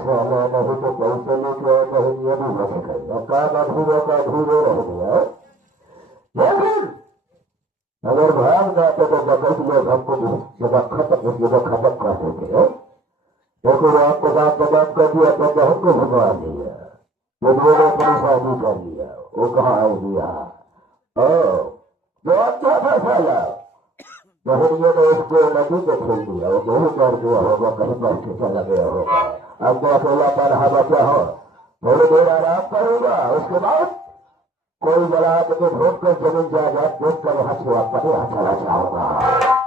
साला नहीं तो पैसे लेके आए नहीं ये भी मत करिए काम अधूरे का अधूरे रह गया। लेकिन अगर भाग जाते तो जगत लोग हमको खत्म कर देते। देखो आपको बात बदाम कर दिया तो बहन को भगवा दिया, वो दोनों अपनी शादी कर लिया, वो कहाँ है दिया जो अच्छा फैसला बहनियों ने उसको नदी को खोल दिया, वो नहीं कर दिया होगा, कहीं पर के चला गया होगा। अब मैं अकेला पर हवा क्या हो, थोड़ी देर आराम करूंगा, उसके बाद कोई बड़ा आदमी ढूंढ कर जमीन जायदाद देख कर वहां से वापस यहाँ चला जाऊंगा।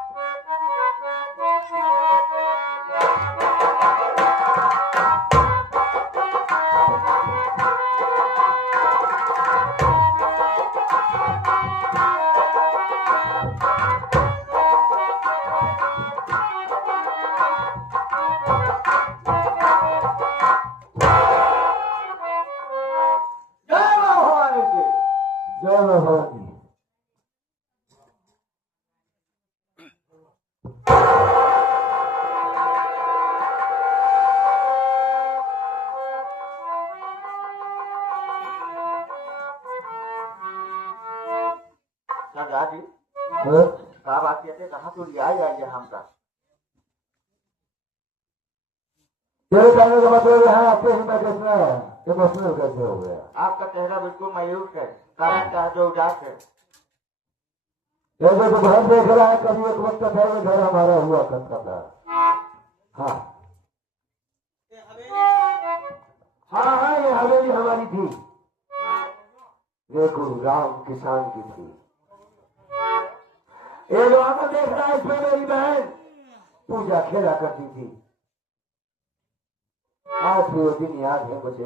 तेरे कहने का मतलब यहाँ आते ही मैं कितना इमोशनल कैसे हो गया? आपका चेहरा बिल्कुल मायूस है, कारण क्या जो उदास है। जैसे तो घर देख रहा है, कभी एक वक्त घर में घर हमारा हुआ करता था। हाँ हाँ हाँ, ये हवेली हमारी थी, ये गुरु राम किसान की थी। ये जो आकर देख रहा है, इसमें मेरी बहन पूजा खेला करती थी। आज भी वो दिन याद है मुझे,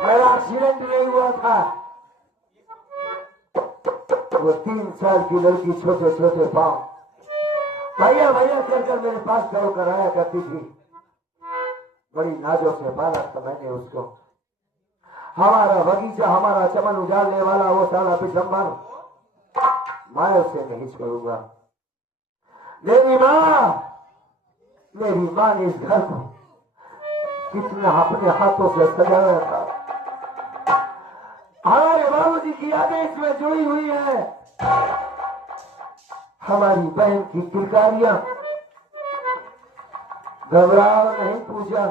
मेरा एक्सीडेंट नहीं हुआ था, वो 3 साल की लड़की छोटे छोटे पांव भैया भैया कर मेरे पास दौड़ कर आया करती थी। बड़ी नाजों से पाला था मैंने उसको। हमारा बगीचा, हमारा चमन उजाड़ने वाला वो साला पिछम्बर, मैं उसे नहीं छोड़ूंगा। मेरी माँ ने इस घर को कितना अपने हाथों से सजाया था। हमारे बाबूजी की यादें इसमें जुड़ी हुई है। हमारी बहन की किलकारियां, घबराओ नहीं पूजा,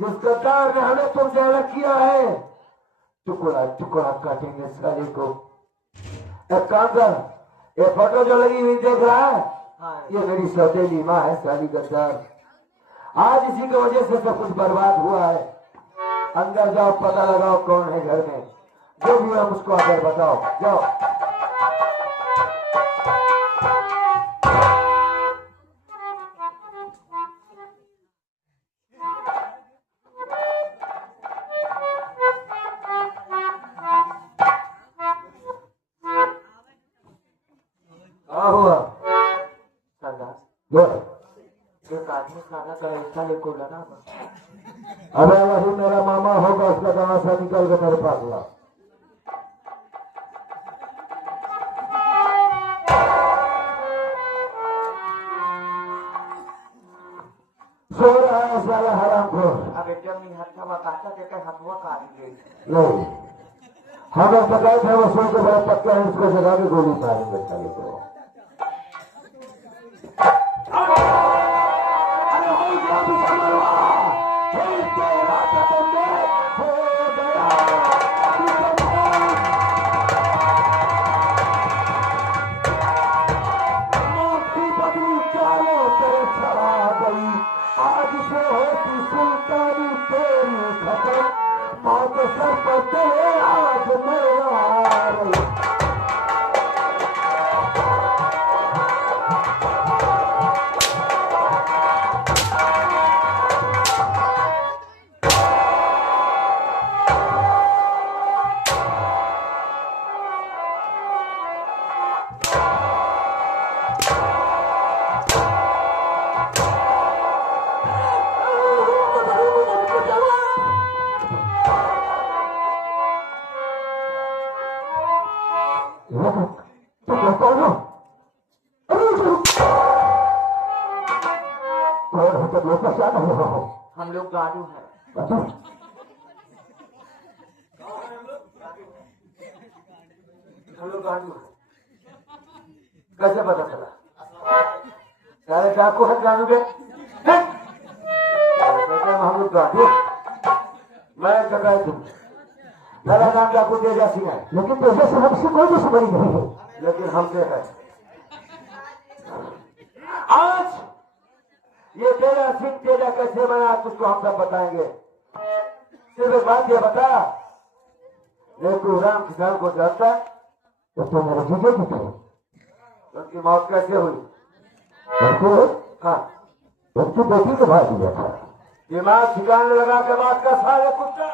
जिस गद्दार ने हमें तुमसे अलग किया है, टुकड़ा टुकड़ा काटेंगे साले को। एक काम कर, ये फोटो जो लगी हुई देख रहा है, ये मेरी सौतेली माँ है साली गद्दार। आज इसी की वजह से सब कुछ बर्बाद हुआ है। अंदर जाओ, पता लगाओ कौन है घर में, जो भी है उसको आकर बताओ, जाओ। अबे वही मेरा मामा होगा, उसका गाँव से निकल के मेरे पास ला। सो रहा है साला हराम को। अबे जब नहीं हत्या बताता देकर हथुआ काटेंगे। नहीं, हमें पता था वो सो के बड़ा पक्का है, उसको जगा के गोली मारेंगे साले को। हम लोग गाड़ू है। अच्छा, हम लोग गाड़ू है। कैसे पता चला? सारे डाकू है गाड़ू के? हम लोग गाड़ू, मैं जगह दूँ मेरा नाम डाकू तेजा सिंह है। लेकिन तेजा से हमसे कोई दुश्मनी नहीं है। लेकिन हमसे है। आज ये तेजा सिंह तेजा कैसे बना तुझको हम सब बताएंगे। सिर्फ एक बात ये बता, देखो राम किसान को डरता तो मेरे जीजे की थे, उनकी मौत कैसे हुई? हाँ, उनकी बेटी को मार दिया था। दिमाग ठिकाने लगा के बात का सारे कुत्ता।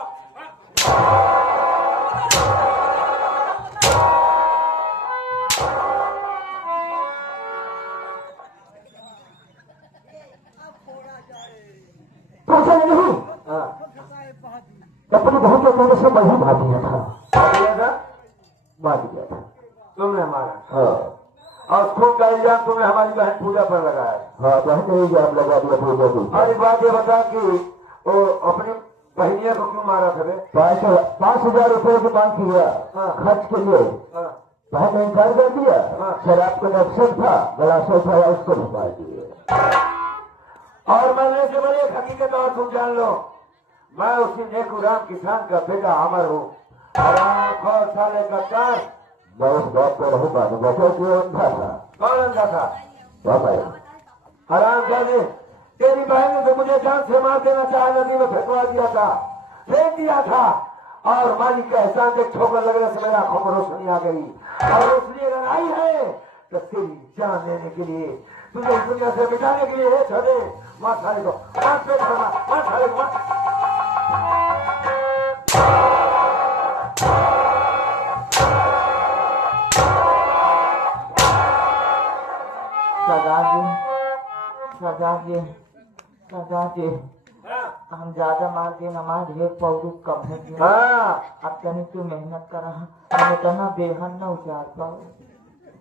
नहीं, अपनी बहन के कहने से मैं ही मार दिया था। मार दिया था तुमने मारा? हाँ। और खून का इल्जाम तुमने हमारी बहन पूजा पर लगाया? हाँ, बहन ने इल्जाम लगा दिया पूजा को। और एक बात ये बता कि वो अपनी बहनिया को क्यों मारा था? 5,000 रुपए की मांग किया खर्च के लिए। बहन ने इनकार कर दिया। शराब का नक्शल था, गलासा उठाया, उसको भी मार दिया। और मैंने से बड़ी एक हकीकत और तुम जान लो, मैं उसी नेकुराम किसान का बेटा अमर हूँ। और साले का कार मैं उस बात को नहीं मानूंगा क्योंकि वो अंधा था। कौन अंधा था? हराम जाने, तेरी बहन ने तो मुझे जान से मार देना चाहा, नदी में फेंकवा दिया था, फेंक दिया था। और मालिक का एहसान देख ठोकर लगने से मेरी आंखों में रोशनी आ गई। और रोशनी अगर आई है तो तेरी जान लेने के लिए, तुझे इस दुनिया से मिटाने के लिए। छोड़े मार साले को, मार पेट करना, मार साले को, मार। सजा जी, हम ज्यादा मार दिए, नमाज ढेर पौरू कम है। अब तनी तू मेहनत कर, हम इतना बेहन न उचार पाओ।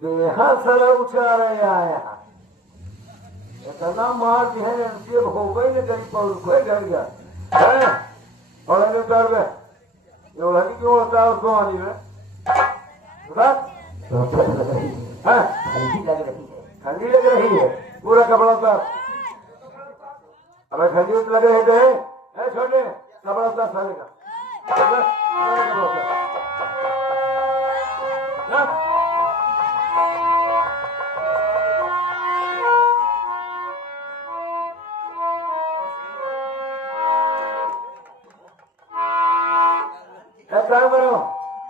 बेहन साला उचार आया, इतना मार दिया जेब हो गई न गरीब पौरू कोई डर गया। और अगर उतार में ये लगी क्यों होता है उसको आनी में? ठंडी लग रही है, पूरा कपड़ा उतार। अबे ठंडी लग रही है छोटे, कपड़ा उतार साले का। काम करो,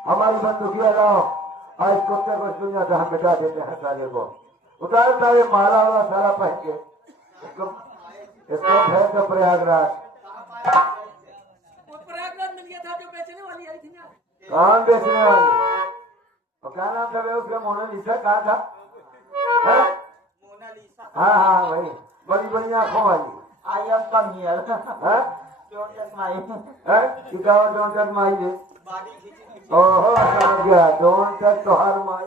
हमारी बंदूकियां लाओ, आज कुत्ते को इस दुनिया से हम मिटा देते हैं। साले को उतार सारे माला वाला सारा पहन के इसको भेज दो प्रयागराज। प्रयागराज में लिया था जो बेचने वाली आई थी ना। कौन बेचने वाली? और क्या नाम था उसका? मोनालिसा। कहाँ था? मोनालिसा। हाँ हाँ वही, बड़ी बड़ी आंखों वाली। I am come here. Don't touch my है। ओहो समझ गया, डोंट टच तोहार माई,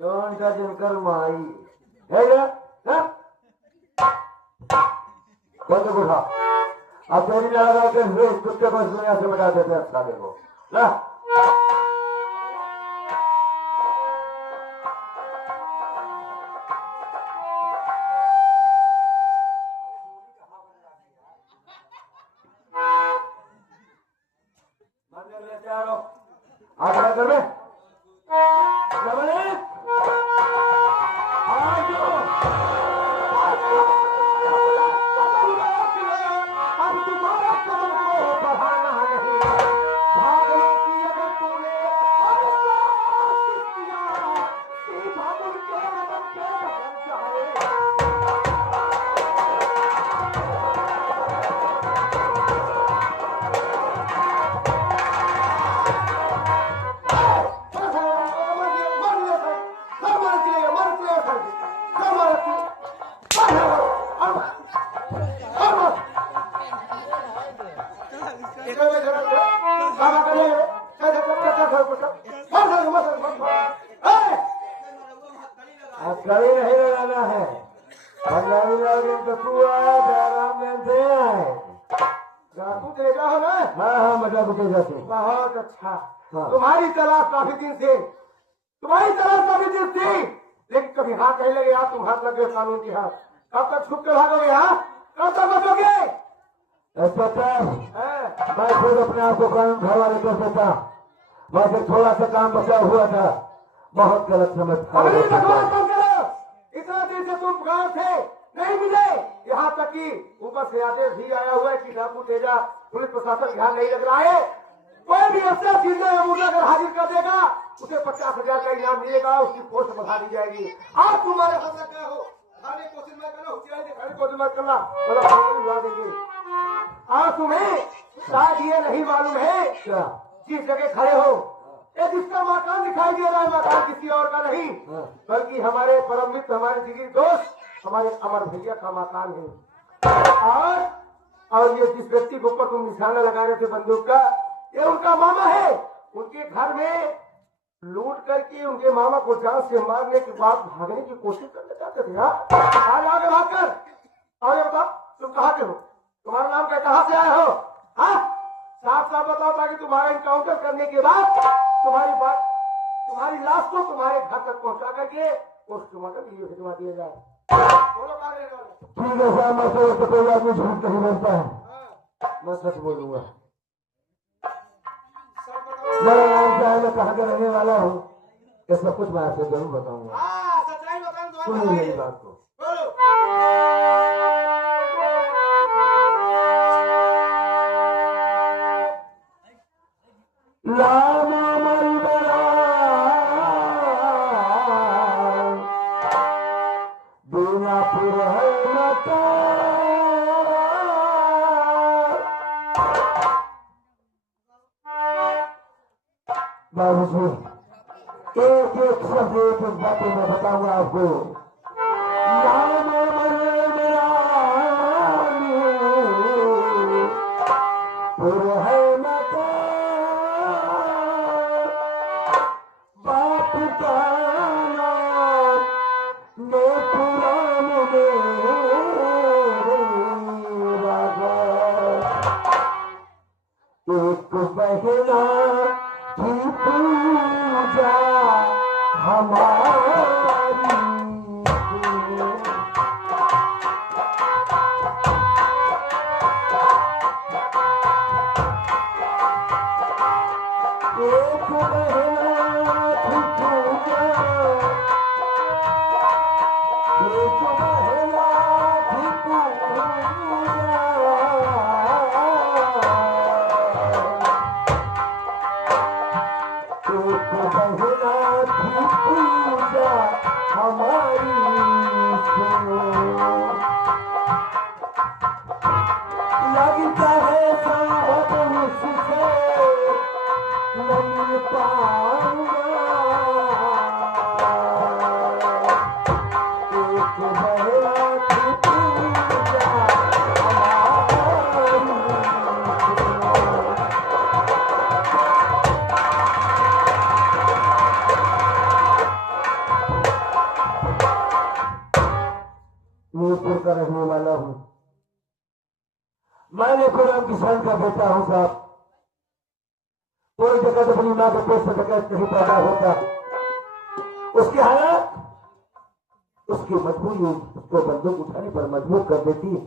डोंट टच इनकर माई है ना? बंद उठा, अब तेरी लगा के इस कुत्ते को इस दुनिया से मिटा देते हैं साले को ना। आगे कर में अब तुम्हारा कदम को बढ़ाना नहीं, भागने की भंडारी लगे तो तू आया था आराम से आए। डाकू तेजा हो ना? हाँ मैं डाकू तेजा से। बहुत अच्छा। हाँ। तुम्हारी तलाश काफी दिन से थी, लेकिन कभी हाथ नहीं लगे। आप तुम हाथ लगे कानून के हाथ। कब तक छुप के भागोगे? हाँ, कब तक बचोगे? ऐसा मैं खुद अपने आप को कानून घर वाले कर सकता। वैसे थोड़ा सा काम बचा हुआ था, बहुत गलत समझ था। अभी बकवास कम करो। इतना दिन से तुम गांव थे, नहीं मिले। यहाँ तक कि ऊपर से आदेश भी आया हुआ है कि डाकू तेजा पुलिस प्रशासन ध्यान नहीं लग रहा है। कोई भी अफसर जिंदा अमूला अगर हाजिर कर देगा, उसे 50,000 का इनाम मिलेगा, उसकी पोस्ट बढ़ा दी जाएगी। आप तुम्हारे हाथ में क्या हो? खाने की कोशिश मत करना, हुचियाई दिखाने की कोशिश मत करना, मतलब उड़ा देंगे। और तुम्हें शायद ये नहीं मालूम है जिस जगह खड़े हो, ये जिसका मकान दिखाई दे रहा है, मकान किसी और का नहीं, बल्कि हमारे परम मित्र, हमारे जिगरी दोस्त, हमारे अमर भैया का मकान है। और ये जिस व्यक्ति के ऊपर तुम निशाना लगा रहे थे बंदूक का, ये उनका मामा है। उनके घर में लूट करके उनके मामा को जान से मारने के बाद भागने की कोशिश करने जाते थे। आज आगे भाग कर आगे बताओ, तुम कहाँ के हो? तुम्हारा नाम क्या, कहाँ से आए हो? साफ साफ बताओ, ताकि तुम्हारा इनकाउंटर करने के बाद तुम्हारी लाश को तुम्हारे घर तक पहुंचा करके पोस्टमार्टम के लिए भिजवा दिया जाए। बोलो कहाँ रहने वाले? ठीक है साहब, मैं तो कोई आदमी झूठ नहीं बोलता है, मैं सच बोलूंगा। मेरा नाम क्या है, मैं कहाँ का रहने वाला हूँ, ये सब कुछ मैं आपसे जरूर बताऊंगा। सच्चाई बताऊं सुनिए मेरी बात को। बाबूजी, एक एक शब्द एक एक बातें मैं बताऊंगा आपको। नाम मेरा है मता, बाप का नाम ने पुराण एक बहना की पूजा हमारी। एक बहना की पूजा, एक बहना की पूजा, एक बहना की पूजा हमारी सुनो। लगता है साहब मुझसे नहीं पाऊंगा, एक बहना की पूजा हमारी सुनो। मीरपुर का रहने वाला हूँ, मैंने खुराम किसान का बेटा हूँ साहब। कोई जगह अपनी माँ के पेट से डकैत नहीं पैदा होता। उसकी हालत, उसकी मजबूरी उसको बंदूक उठाने पर मजबूर कर देती है।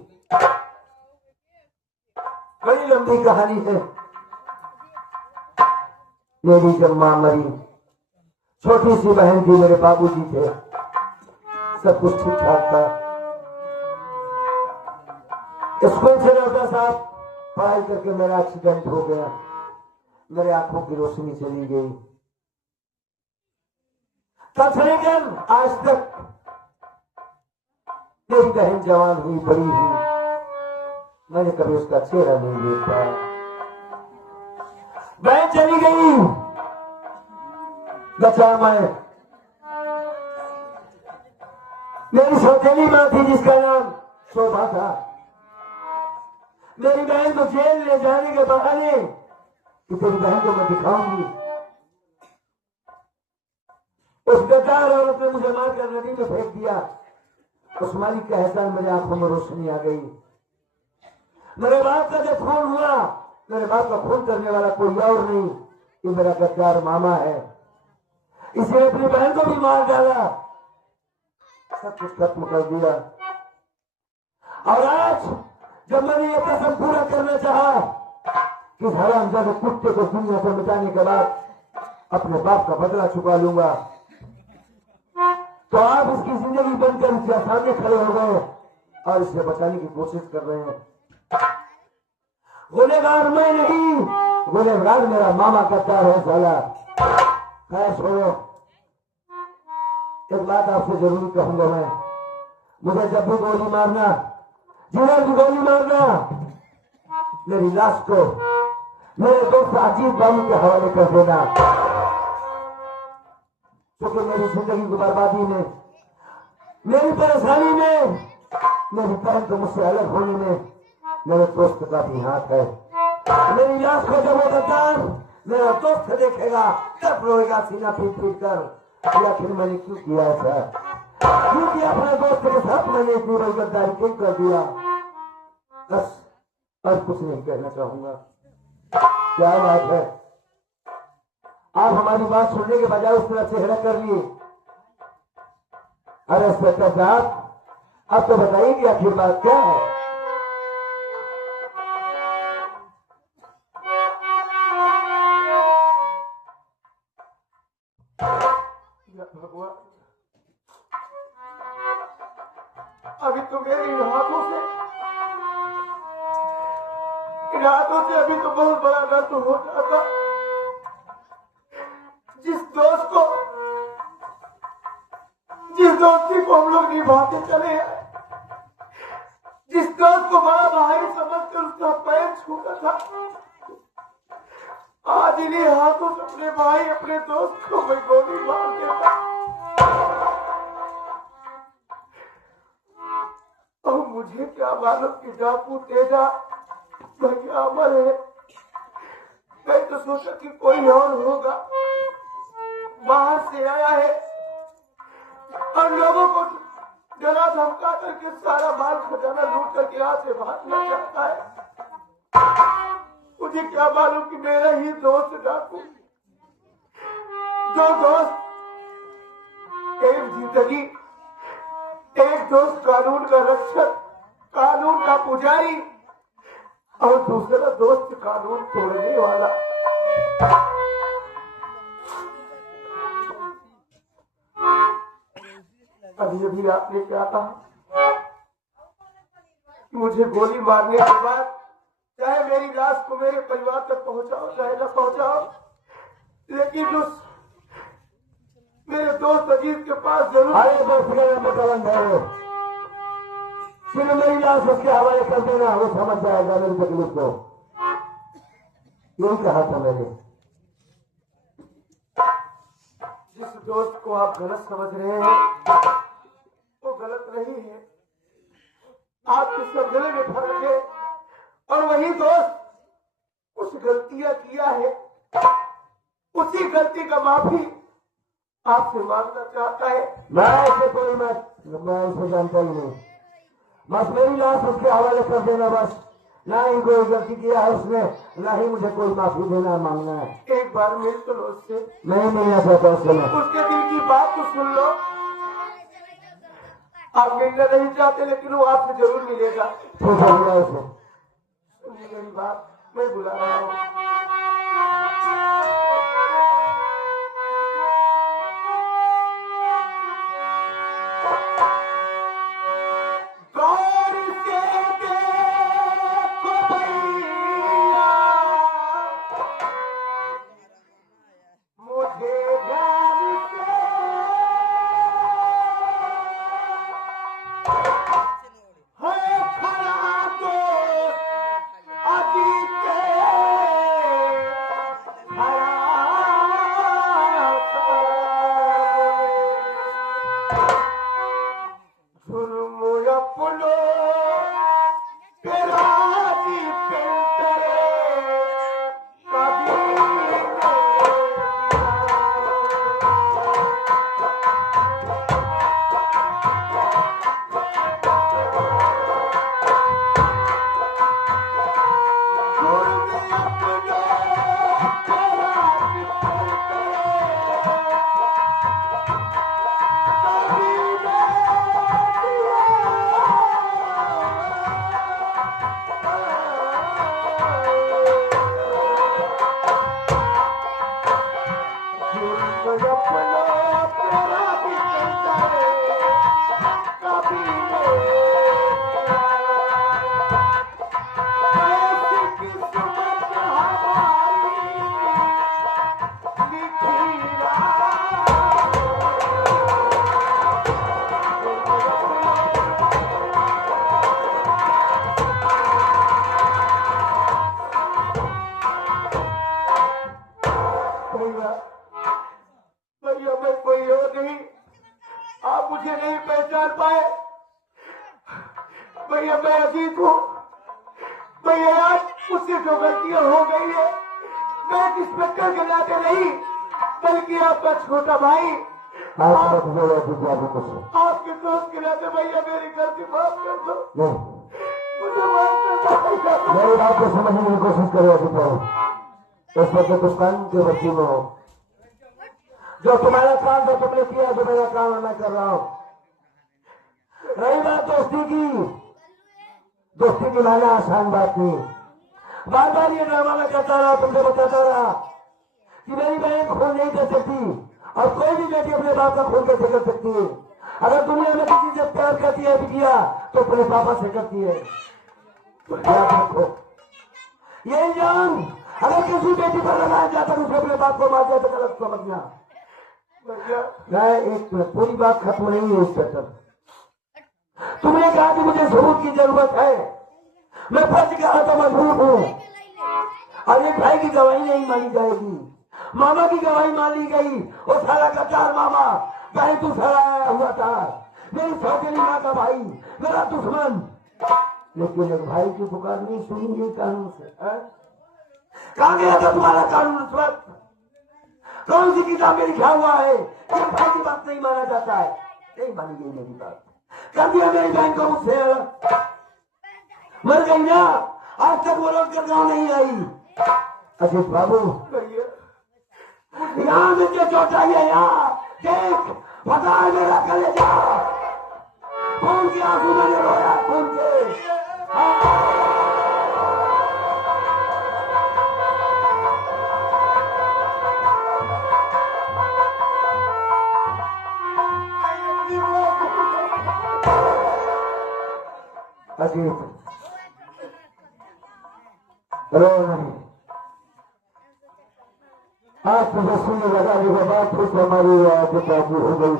बड़ी लंबी कहानी है। मेरी जब माँ मरी, छोटी सी बहन थी, मेरे बाबूजी थे, सब कुछ ठीक ठाक था। स्कूल से लौटा साहब, पढ़ाई करके मेरा एक्सीडेंट हो गया, मेरे आंखों की रोशनी चली गई। तब से लेकर आज तक मेरी बहन जवान हुई, बड़ी हुई, मैंने कभी उसका चेहरा नहीं देख पाया। बहन चली गई, बचा मैं। मेरी सौतेली माँ थी जिसका नाम शोभा था। मेरी बहन को जेल ले जाने के बहाने कि तेरी बहन को मैं दिखाऊंगी, उस बेकार औरत ने मुझे मारकर नदी में फेंक दिया। उस मालिक का एहसान मेरी आंखों में रोशनी आ गई। मेरे बाप का जब खून हुआ, मेरे बाप का खून करने वाला कोई और नहीं, ये मेरा गद्दार मामा है। इसे अपनी बहन को भी मार डाला, सब कुछ खत्म कर दिया। और आज जब मैंने ये कसम पूरा करना चाहा कि हरामजादे कुत्ते को दुनिया से मिटाने के बाद अपने बाप का बदला चुका लूंगा, तो आप इसकी जिंदगी बनकर इसके सामने खड़े हो गए और इसे बचाने की कोशिश कर रहे हैं। गुनहगार मैं नहीं, गुनहगार मेरा मामा गद्दार है साला। खैर छोड़ो, एक बात आपसे जरूर कहूंगा मैं, मुझे जब भी गोली मारना, जिधर भी गोली मारना, मेरी लाश को मेरे दोस्त अजीत बाबू के हवाले कर देना, क्योंकि मेरी जिंदगी की बर्बादी में, मेरी परेशानी में, मेरी बहन को मुझसे अलग होने में मेरे दोस्त का भी हाथ है। मेरी लाश को जब वो गद्दार मेरा दोस्त देखेगा तब रोएगा सीना पीट पीट कर, आखिर मैंने क्यों किया ऐसा, क्यों किया अपने दोस्त के साथ, मैंने इतनी बड़ी गद्दारी क्यों कर दिया। बस और कुछ नहीं कहना चाहूंगा। क्या बात है, आप हमारी बात सुनने के बजाय उस तरह चेहरा कर लिए। अरे इंस्पेक्टर साहब, अब तो बताइए कि आखिर बात क्या है। भगवान, अभी तो मेरे इन हाथों से अभी तो बहुत बड़ा दर्द हो जाता। जिस दोस्ती को हम लोग निभाते चले आए, जिस दोस्त को बड़ा भाई समझकर उसका पैर छूटा था, आज इन्हीं हाथों से अपने भाई अपने दोस्त को मैं गोली मार देता। और मुझे क्या मालूम कि डाकू तेजा भैया अमर है। मैं तो सोचा कि कोई और होगा, बाहर से आया है और लोगों को डरा धमका करके सारा माल खजाना लूट करके यहाँ से भागना चाहता है। मुझे क्या मालूम कि मेरा ही दोस्त डाकू, दो दोस्त, एक जिंदगी, एक दोस्त कानून का रक्षक, कानून का पुजारी, और दूसरा दोस्त कानून तोड़ने वाला। अभी अभी आपने क्या कहा, मुझे गोली मारने के बाद चाहे मेरी लाश को मेरे परिवार तक पहुंचाओ चाहे न पहुंचाओ, लेकिन उस मेरे दोस्त अजीत के पास जरूर। अरे दोस्त है, सिर्फ मेरी लाश उसके हवाले कर देना, वो समझ जाएगा मेरी तकलीफ को। यही कहा था मैंने। जिस दोस्त को आप गलत समझ रहे हैं वो गलत नहीं है, आपके सब गले में फर्क है। और वही दोस्त कुछ गलतियां किया है, उसी गलती का माफी आपसे मांगना चाहता है। मैं ऐसे कोई मैं इसे जानता ही नहीं, बस मेरी लाश उसके हवाले कर देना, बस। ना ही कोई गलती किया है उसने, ना ही मुझे कोई माफी देना मांगना है। एक बार मिल तो लो उससे, नहीं मिलना चाहता उससे मैं। उसके दिल की बात तो सुन लो। आप मिलना नहीं चाहते लेकिन वो आपसे जरूर मिलेगा। ठीक है, बुला उसे। सुनिए मेरी बात, मैं बुला रहा हूँ। भैया मैं अजीत हूँ भैया। आज मुझसे जो गलतियां हो गई है, मैं एक इंस्पेक्टर के नाते नहीं बल्कि आपका छोटा भाई, आपके दोस्त के नाते भैया मेरी गलती माफ कर दो, मुझे माफ कर दो भैया। मेरी बात को समझने की कोशिश करो अभी। इस वक्त दुकान के बच्ची में हो, जो तुम्हारा काम था तुमने किया, जो मेरा काम मैं कर रहा हूँ। रही बात दोस्ती की, दोस्ती की लाना आसान बात नहीं। बार बार ये ड्रामा मैं करता रहा, तुमसे बताता रहा कि मेरी बहन खून नहीं कर सकती और कोई भी बेटी अपने बाप का खून कैसे कर सकती है। अगर दुनिया में किसी से प्यार करती है किया तो अपने पापा से करती है। याद रखो ये इल्जाम अगर किसी बेटी पर लगाया जाता है, उसे अपने बाप को मार जाए तो गलत समझना। मैं एक पूरी बात खत्म नहीं है इंस्पेक्टर। तुमने कहा कि मुझे सबूत की जरूरत है, मैं फर्ज कहा तो मजबूर हूँ और एक भाई की गवाही नहीं मानी जाएगी, मामा की गवाही मान ली गई। वो सारा कचार मामा कहीं तू सराया हुआ था, मेरी सौतेली माँ का भाई, मेरा दुश्मन। लेकिन एक भाई की पुकार नहीं सुनी गई कानून से। कहाँ गया था तुम्हारा कानून उस वक्त? कौन सी किताब में लिखा हुआ है कि भाई की बात नहीं माना जाता है? नहीं मानी गई मेरी बात, कर दिया मेरी बहन को मुझसे अलग, मर गई ना। आज तक वो लौट कर गाँव नहीं आई। अजीत बाबू यहाँ में जो चोट आई है, यहाँ देख पता है मेरा कलेजा, खून के आंसू मैंने रोया, खून के। अजीत रो नहीं, आज तुझे सुनने लगाने के बाद फिर हमारी बाबू हो गई।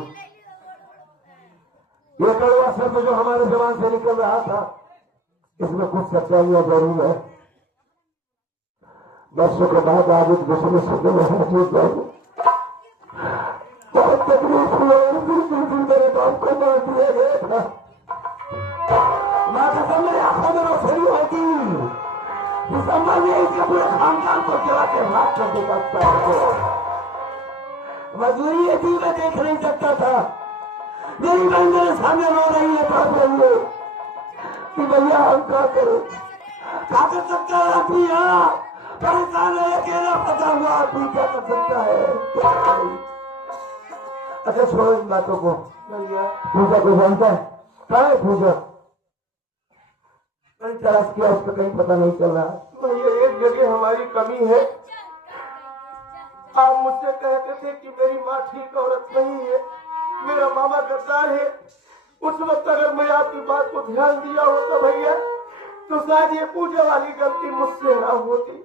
ये कड़वा शब्द जो हमारे जबान से निकल रहा था, इसमें कुछ सच्चाइयां जरूर है। वर्षों के बाद आज एक दूसरे शब्द में अजीत बाबू बहुत तकलीफ हुआ, मेरे बाप को मार दिया गया था। माँ कसम मेरे आंखों में रोशनी होगी, दिसंबर में इसके पूरे खानदान को जला के राख कर देता था। मजबूरी ये थी, मैं देख नहीं सकता था। मेरी बहन मेरे सामने रो रही है, तड़प रही है कि भैया हम क्या करें, क्या कर सकता है आदमी? यहाँ परेशान है, अकेला फंसा हुआ आदमी क्या कर सकता है? अच्छा छोड़ो इन बातों को। पूजा को जानता है? कहाँ है पूजा? तलाश किया, उसका कहीं पता नहीं चल रहा। भैया एक जगह हमारी कमी है। आप मुझसे कहते थे कि मेरी माँ ठीक औरत नहीं है, मेरा मामा गद्दार है। उस वक्त अगर मैं आपकी बात को ध्यान दिया होता भैया, तो शायद ये पूजा वाली गलती मुझसे ना होती।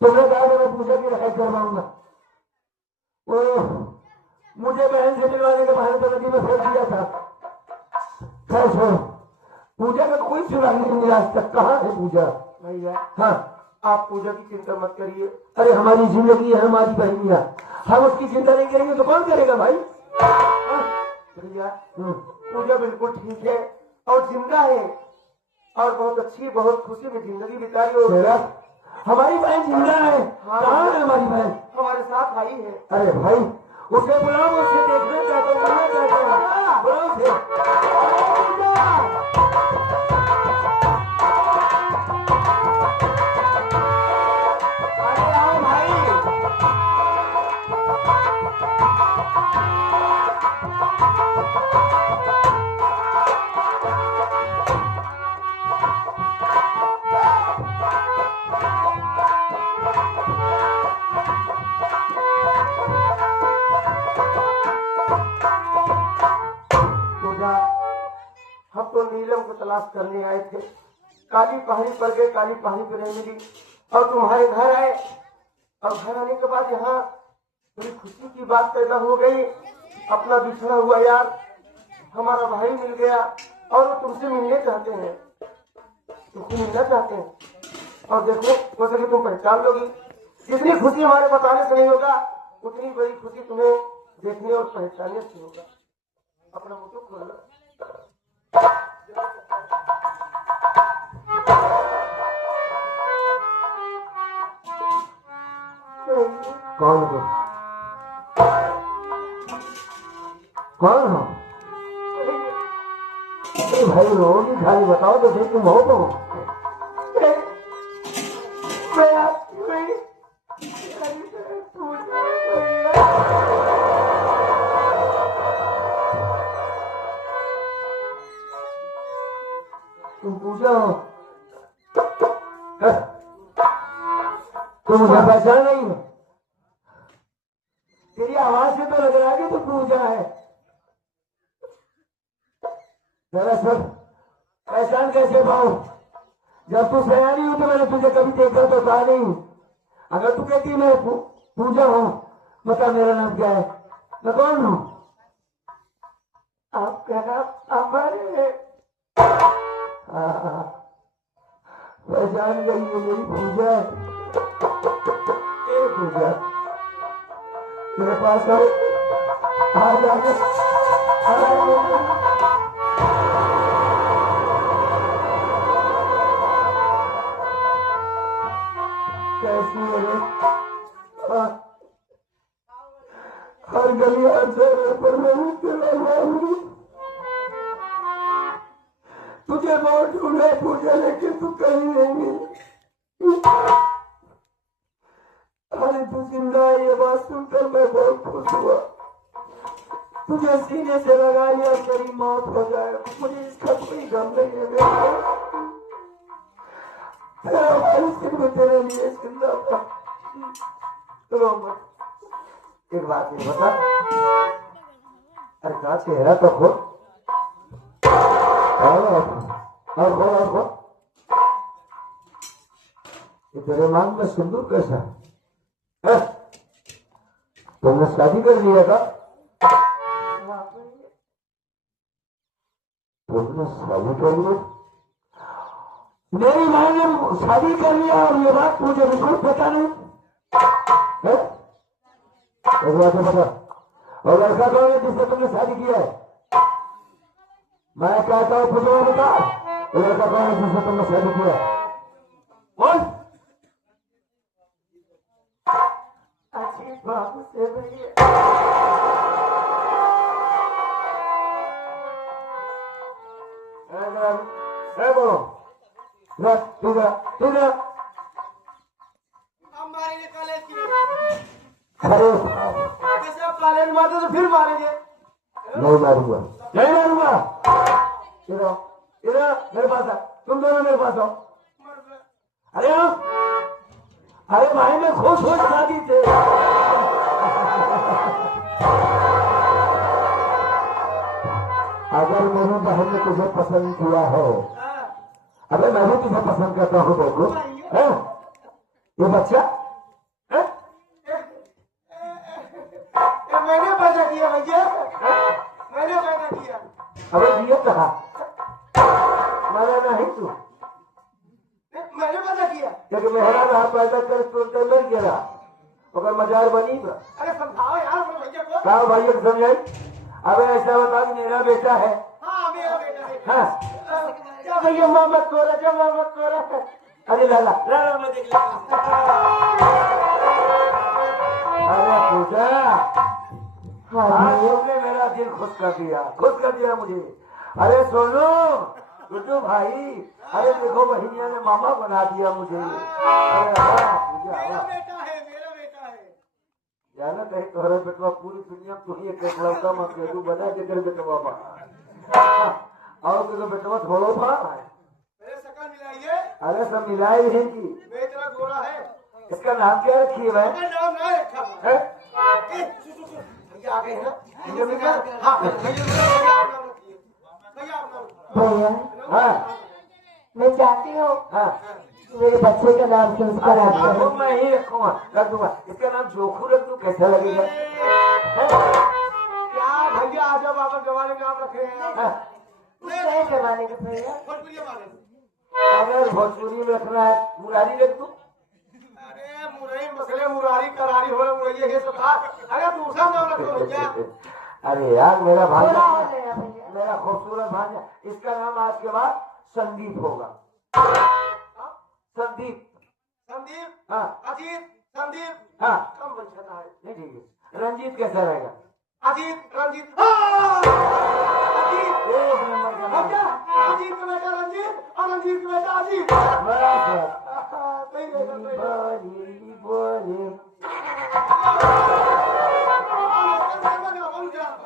तुमने कहा मैं पूजा की रखाई करवाऊंगा, मुझे बहन से मिलवाने के बहाने पर नदी में फेंक दिया था। खैर छोड़ो, पूजा का कोई सुराग नहीं मिला आज तक। कहाँ है पूजा? भैया हाँ, आप पूजा की चिंता मत करिए। अरे हमारी जिंदगी है, हमारी बहनिया, हम उसकी चिंता नहीं करेंगे तो कौन करेगा भाई? भैया पूजा बिल्कुल ठीक है और जिंदा है और बहुत अच्छी, बहुत खुशी में जिंदगी बिता रही हो। हमारी बहन जिंदा है। कहाँ है हमारी बहन? हमारे साथ आई है। अरे भाई उसे बुलाओ, उसे देखना चाहता हूँ, मिलना चाहता हूँ, बुलाओ उसे। हम तो नीलम को तलाश करने आए थे, काली पहाड़ी पर गए, काली पहाड़ी पर नहीं मिली और तुम्हारे घर आए। और घर आने के बाद यहाँ बड़ी खुशी की बात पैदा हो गई। अपना बिछड़ा हुआ यार हमारा भाई मिल गया और वो तुमसे मिलने चाहते हैं, तुमसे मिलना चाहते हैं। और देखो हो सके तुम पहचान लोगी। जितनी खुशी हमारे बताने से नहीं होगा, उतनी बड़ी खुशी तुम्हें देखने और पहचानने से होगा। अपना मुझे खोल लो। भाई रोगी खाली बताओ तो सही तुम हो तो मैं आपकी वही तुम पूछो तुम मुझे पहचान नहीं हो तेरी आवाज से तो लग रहा है कि तू पूजा है दरअसल पहचान कैसे पाऊं जब तू सयानी हो तो मैंने तुझे कभी देखा तो था नहीं अगर तू कहती मैं पूजा हूं बता मेरा नाम क्या है मैं कौन हूं आपका नाम अमर है। पहचान गई है मेरी पूजा ए पूजा मेरे पास आओ आ जाओ कैसी है हर गली हर जगह पर मैं तेरा नाम लूं। तुझे बहुत ढूंढे पूजा लेकिन तू कहीं नहीं मिली अरे तू जिंदा है ये बात सुनकर मैं बहुत खुश हुआ तुझे सीने से लगा लिया तेरी मौत हो जाए मुझे इसका कोई गम नहीं है मेरा भाई सिर्फ तेरे लिए जिंदा था रो मत एक बात ये बता अरे कहा चेहरा तो खोल और ये तेरे मांग में सिंदूर कैसा है तुमने शादी कर लिया था तुमने शादी कर लिया मेरी मां ने शादी कर लिया और ये बात मुझे बिल्कुल पता नहीं है एक बात है पता और लड़का कौन है जिससे तुमने शादी किया है मैं कहता हूँ पुजवा बता वो लड़का कौन है जिससे तुमने शादी किया बोल अच्छी बाबू से भैया बोलो हमारे लिए कॉलेज की अरे कैसे आप कॉलेज मारते तो फिर मारेंगे नहीं मारूंगा नहीं मारूंगा इधर इधर मेरे पास आ तुम दोनों मेरे पास आओ अरे अरे भाई मैं खुश हो शादी थे अगर मेरी बहन ने तुझे पसंद किया हो अबे मैं भी तुझे पसंद करता हूँ देखो है ये बच्चा है? मैंने पैदा किया भैया मैंने पैदा किया अबे ये कहा मरा नहीं तू मैंने पैदा किया क्योंकि मेहरा रहा पैदा कर तो मर गया अगर मजार बनी अरे समझाओ यार भैया को कहा भाई एक समझाई अबे ऐसा बता कि मेरा बेटा है हाँ मेरा बेटा है हाँ क्या भैया मोहम्मद कोरा क्या मोहम्मद कोरा अरे लाला लाला मैं देख लेता अरे पूजा हाँ आज तुमने मेरा दिल खुश कर दिया मुझे अरे सुनो गुड्डू भाई अरे देखो भैया ने मामा बना दिया मुझे अरे वाह पूजा मेरा वाह बेटा है जाना कहीं तोहरा बेटवा पूरी दुनिया में तू ही एक लड़का मत के तू बना के तेरे बेटवा बा और तो बेटवा थोड़ो था मेरे शकल मिलाइए अरे सब मिलाए हैं कि मेरी तरह गोरा है इसका नाम क्या रखी है मेरा नाम नहीं रखा है? भैया आ गए हैं भैया भैया हाँ भैया आप नाम भैया हाँ मैं चाहती हूँ हाँ मेरे बच्चे का नाम चेंज करा तो मैं ही रखूंगा रख दूंगा इसका नाम जोखू रख दूं कैसा लगेगा क्या भैया आज बाबा जवानी नाम रखे हैं हाँ? नए जमाने का भैया भोजपुरिया मारे अगर भोजपुरी में रखना है मुरारी रख दूं अरे मुरई मसले मुरारी करारी हो मुरैया ये सब था अरे दूसरा नाम रखो भैया अरे यार मेरा थोड़ा भाई और नया भैया मेरा खूबसूरत भांजा इसका नाम आज के बाद संदीप होगा संदीप संदीप हाँ अजीत संदीप हाँ कम बन जाता है नहीं ठीक है रंजीत कैसा रहेगा अजीत रंजीत अजीत एक नंबर अब क्या का अजीत का बेटा रंजीत और रंजीत का बेटा अजीत बराबर। सही रहेगा सही रहेगा। बोली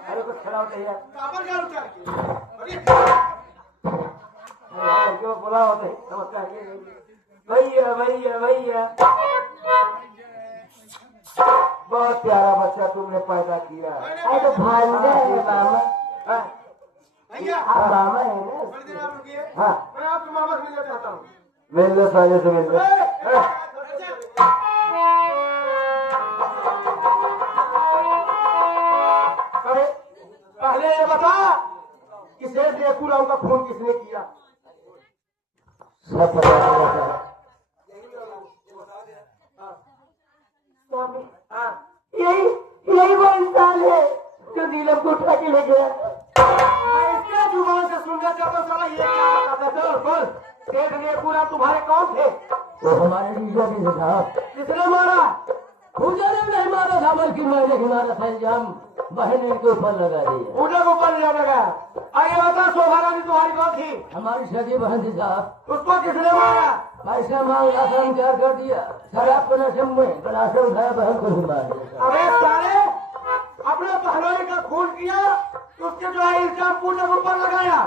अरे कुछ खड़ा होता है यार क्यों बोला होते नमस्कार भैया भैया भैया। बहुत प्यारा बच्चा तुमने पैदा किया। अरे तो भांजा है मामा। हाँ, भैया आप मामा है ना। थोड़ी देर आप रुकिए हाँ मैं आपके मामा से मिलना चाहता हूँ। मिल लो साले से मिल लो। पहले ये बता कि शेष नेकुराम का खून किसने किया? सब पता चला था। स्वामी हाँ यही यही वो इंसान है जो नीलम को उठा के ले गया। मैं इसके जुबान से सुनना चाहता हूँ। साला ये क्या बताता है? चल बोल शेष नेकुराम तुम्हारे कौन थे? तो हमारे जीजा जी साहब किसने मारा? पूजा ने नहीं मारा था बल्कि मैंने ही मारा था। इल्जाम बहन इनके ऊपर लगा दिया। पूजा को ऊपर ले जाएगा। आगे बता शोभा रानी तुम्हारी कौन थी? हमारी सगी बहन जी साहब उसको किसने मारा? पैसा मांग आसान क्या कर दिया। शराब को नशे में गलासे उठाया बहन को ही मार दिया। अबे साले अपने बहनोई का खून किया तो उसके जो है इल्जाम पूजा के ऊपर लगाया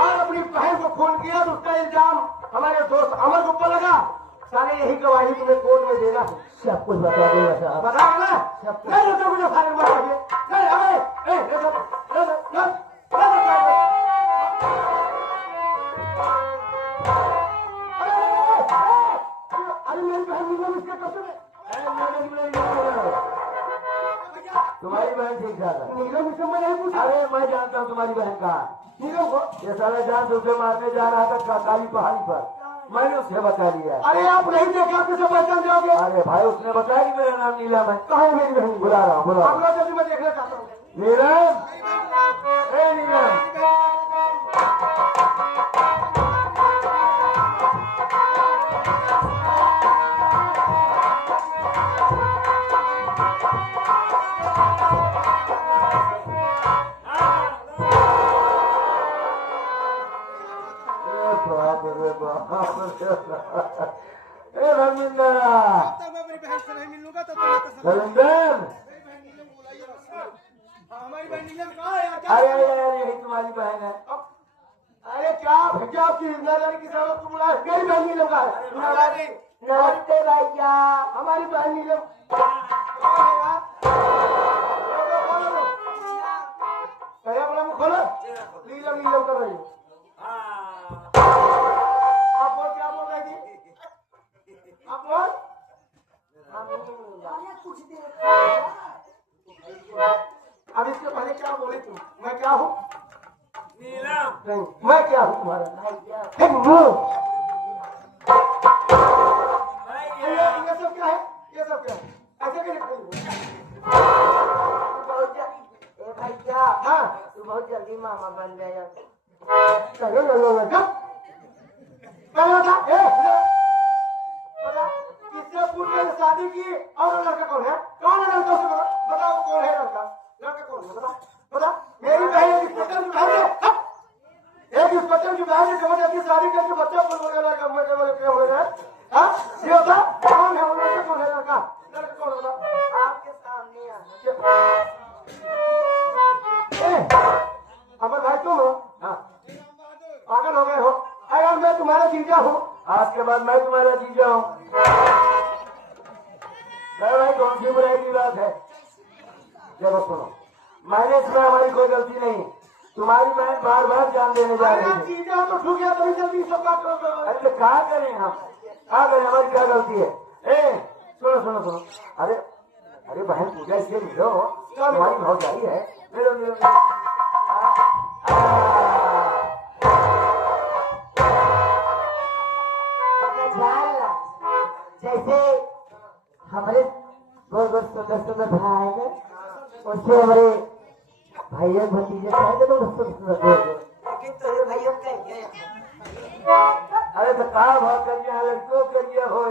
और अपनी बहन को खून किया तो उसका इल्जाम हमारे दोस्त अमर के ऊपर लगा। सारे यही गवाही तुम्हें कोर्ट में देना है। सब कुछ बता देगा साहब। बताओ ना? नहीं तो मुझे सारे बात करिए। नहीं अबे ए ले लो अरे मेरी बहन नीलम इसके कसम है। तुम्हारी बहन ठीक ठाक है। नीलम इससे मैं नहीं पूछा। अरे मैं जानता हूँ तुम्हारी बहन कहाँ। नीलम को ये साला जान से उसे मारने जा रहा था काली पहाड़ी पर। मैंने उसे बता दिया। अरे आप नहीं देखे आप किसे पहचान जाओगे? अरे भाई उसने बताया कि मेरा नाम नीलम है। कहाँ है मेरी बहन? बुला रहा हूँ बुला रहा आप लोग जल्दी मैं देखना चाहता हूँ। हूँ। नीलम ए नीलम ए धर्मिंदर तब मैं मेरी बहन से नहीं मिलूंगा तो धर्मिंदर हमारी बहन नीलम कहाँ है यार? क्या अरे अरे अरे यही तुम्हारी बहन है। अरे क्या भैया आपकी जिम्मेदारी की जरूरत को बुलाए? मेरी बहन नीलम कहाँ है? जिम्मेदारी नमस्ते भैया। हमारी बहन नीलम अपना मुँह खोलो। नीलम नीलम कर रही हो। आप बोल क्या बोल रही थी? आप बोल अब इसके पहले क्या बोली तुम? मैं क्या हूँ? नीलम नहीं मैं क्या हूँ तुम्हारा? मुँह ये सब क्या है? ये सब क्या है? ऐसे कैसे खड़ी हो? भैया हाँ तू बहुत जल्दी मामा बन गया। चलो चलो चलो पहले बता किससे पूछ के शादी की और लड़का कौन है? कौन है लड़का? से बताओ कौन है लड़का? लड़का कौन है? बता बता। मेरी बहन एक इंस्पेक्टर की बहन है। एक इंस्पेक्टर की बहन है जो जाती शादी करके बच्चा को वगैरह का क्या हो रहा है? हाँ ये बता कौन है वो लड़का? कौन है लड़का? लड़का कौन है? बता। आपके सामने आना। अमर भाई तुम हो? हाँ पागल हो गए हो? अगर मैं तुम्हारा जीजा हूँ आज के बाद मैं तुम्हारा जीजा हूँ। भाई कौन सी बुराई की बात है? देखो सुनो मैंने इसमें हमारी कोई गलती नहीं। तुम्हारी बहन बार बार जान देने जा रही है। जीजा हो तो ठुक गया तो जल्दी सब बात करो। अरे तो कहा करें हम? कहा करें? हमारी क्या गलती है? ए सुनो सुनो सुनो। अरे अरे बहन पूजा इसलिए मिलो तुम्हारी भौजाई है। मिलो मिलो जैसे हमारे बहुत बहुत सुंदर सुंदर भाई है उससे हमारे भैया भतीजे चाहे तो सुंदर सुंदर अरे तो कहा भाव करिए लड़कियों करिए हो।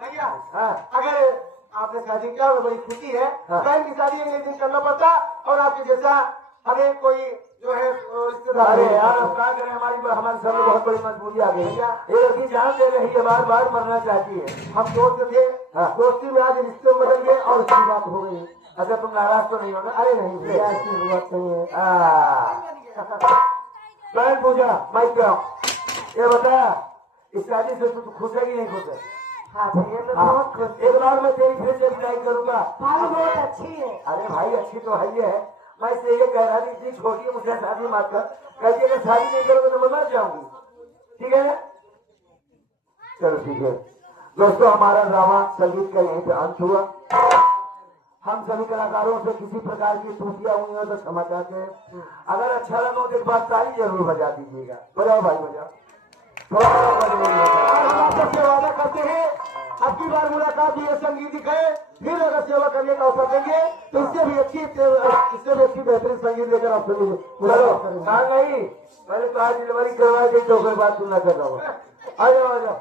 भैया हाँ अगर आप आपने शादी किया और बड़ी खुशी है। हाँ। बहन की शादी अगले दिन करना पड़ता और आपके जैसा हमें कोई जो है रिश्तेदार। अरे यार अब क्या करें, हमारे सामने बहुत बड़ी मजबूरी आ गई है। ये लड़की जान दे रही है, बार बार मरना चाहती है। हम दोस्त थे, हाँ। दोस्ती में आज रिश्ते में बदल गए और उसकी बात हो गई। अच्छा तुम नाराज तो नहीं हो ना? अरे नहीं भैया, ऐसी बात नहीं है। बहन पूजा माइक पे आओ। ये बता, इस शादी से तू खुश है कि नहीं खुश है? हाँ भैया मैं हाँ। बहुत खुश एक बार मैं तेरी फिर से विदाई करूंगा। भाई बहुत अच्छी है। अरे भाई अच्छी तो है ही है, मैं इससे ये कह रहा थी इतनी छोटी है, मुझसे शादी मत कर। कहती अगर शादी नहीं करोगे तो मैं मर जाऊंगी। ठीक है, चलो ठीक है दोस्तों, हमारा ड्रामा संगीत का यहीं पे अंत हुआ। हम सभी कलाकारों से किसी प्रकार की त्रुटियां हुई हो तो क्षमा चाहते हैं। अगर अच्छा लगा हो तो एक बार ताली जरूर बजा दीजिएगा। बजाओ भाई बजाओ। थोड़ा हम आपसे वादा करते हैं अब की बार मुलाकात ये संगीत है, फिर अगर सेवा करने का अवसर देंगे तो इससे भी अच्छी बेहतरीन संगीत लेकर आप सभी चलो कहा नहीं, पहले तो आज डिलीवरी करवा दी तो फिर बात सुनना कर रहा हूँ। आ जाओ आ जाओ,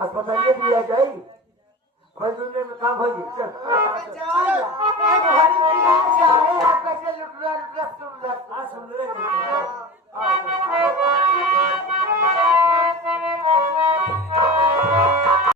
अस्पताल दिया जाएगी दुनिया में काम होगी। चल सुन रहे